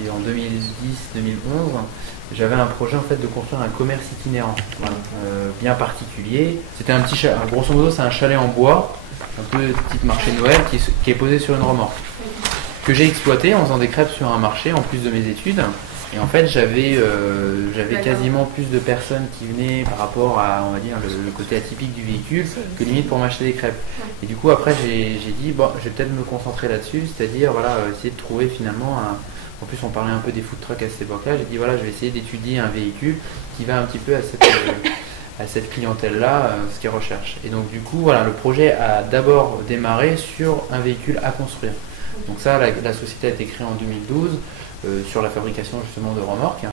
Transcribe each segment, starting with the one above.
c'était en 2010-2011, j'avais un projet en fait de construire un commerce itinérant, voilà, bien particulier. C'était un petit chalet, grosso modo c'est un chalet en bois, un peu type marché de Noël, qui est posé sur une remorque, que j'ai exploité en faisant des crêpes sur un marché en plus de mes études. Et en fait, j'avais quasiment plus de personnes qui venaient par rapport à, on va dire, le côté atypique du véhicule que limite pour m'acheter des crêpes. Et du coup, après, j'ai dit, bon, je vais peut-être me concentrer là-dessus, c'est-à-dire, voilà, essayer de trouver finalement en plus, on parlait un peu des food trucks à cette époque-là. J'ai dit, voilà, je vais essayer d'étudier un véhicule qui va un petit peu à cette clientèle-là, ce qu'elle recherche. Et donc, du coup, voilà, le projet a d'abord démarré sur un véhicule à construire. Donc ça, la société a été créée en 2012. Sur la fabrication justement de remorques,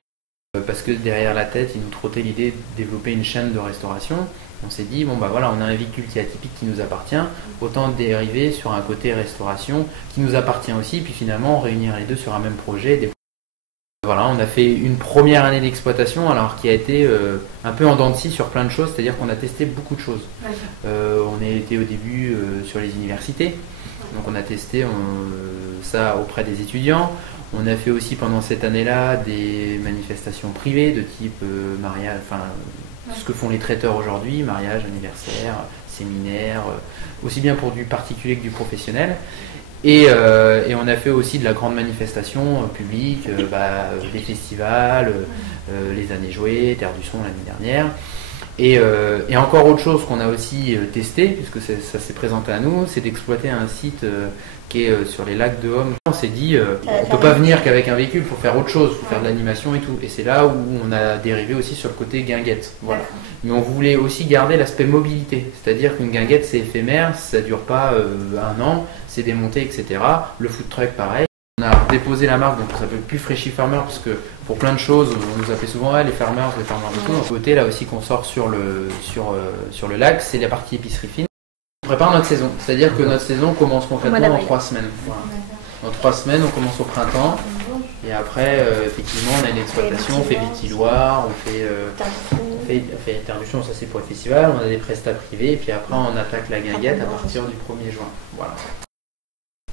parce que derrière la tête il nous trottait l'idée de développer une chaîne de restauration. On s'est dit bon bah voilà, on a un véhicule qui est atypique qui nous appartient, autant dériver sur un côté restauration qui nous appartient aussi, puis finalement réunir les deux sur un même projet. Voilà, on a fait une première année d'exploitation alors qui a été un peu en dents de scie sur plein de choses, c'est-à-dire qu'on a testé beaucoup de choses. On a été au début sur les universités, donc on a testé ça auprès des étudiants. On a fait aussi pendant cette année-là des manifestations privées de type mariage, enfin ce que font les traiteurs aujourd'hui, mariage, anniversaire, séminaire, aussi bien pour du particulier que du professionnel. Et on a fait aussi de la grande manifestation publique, des festivals, les années jouées, Terre du Son l'année dernière. Et encore autre chose qu'on a aussi testé, puisque ça s'est présenté à nous, c'est d'exploiter un site qui est sur les lacs de Homme. On s'est dit, on ne peut pas venir qu'avec un véhicule, il faut faire autre chose, il faut faire de l'animation et tout. Et c'est là où on a dérivé aussi sur le côté guinguette. Voilà. Mais on voulait aussi garder l'aspect mobilité, c'est-à-dire qu'une guinguette c'est éphémère, ça ne dure pas un an, c'est démonté, etc. Le food truck pareil. On a déposé la marque, donc ça s'appelle plus Freshy Farmer, parce que pour plein de choses, on nous appelait souvent les farmers et tout. Le côté là aussi qu'on sort sur le lac, c'est la partie épicerie fine. On prépare notre saison, c'est-à-dire que notre saison commence concrètement en 3 semaines. Voilà. En 3 semaines, on commence au printemps, et après, effectivement, on a une exploitation, on fait Vitiloire, on fait Terre du Son, ça c'est pour le festival, on a des prestats privés, et puis après on attaque la guinguette à partir du 1er juin. Voilà.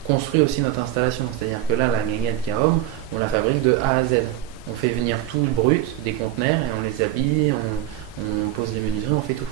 Construit aussi notre installation, c'est-à-dire que là, la guinguette Caom, on la fabrique de A à Z. On fait venir tout brut, des conteneurs, et on les habille, on pose les menuiseries, on fait tout.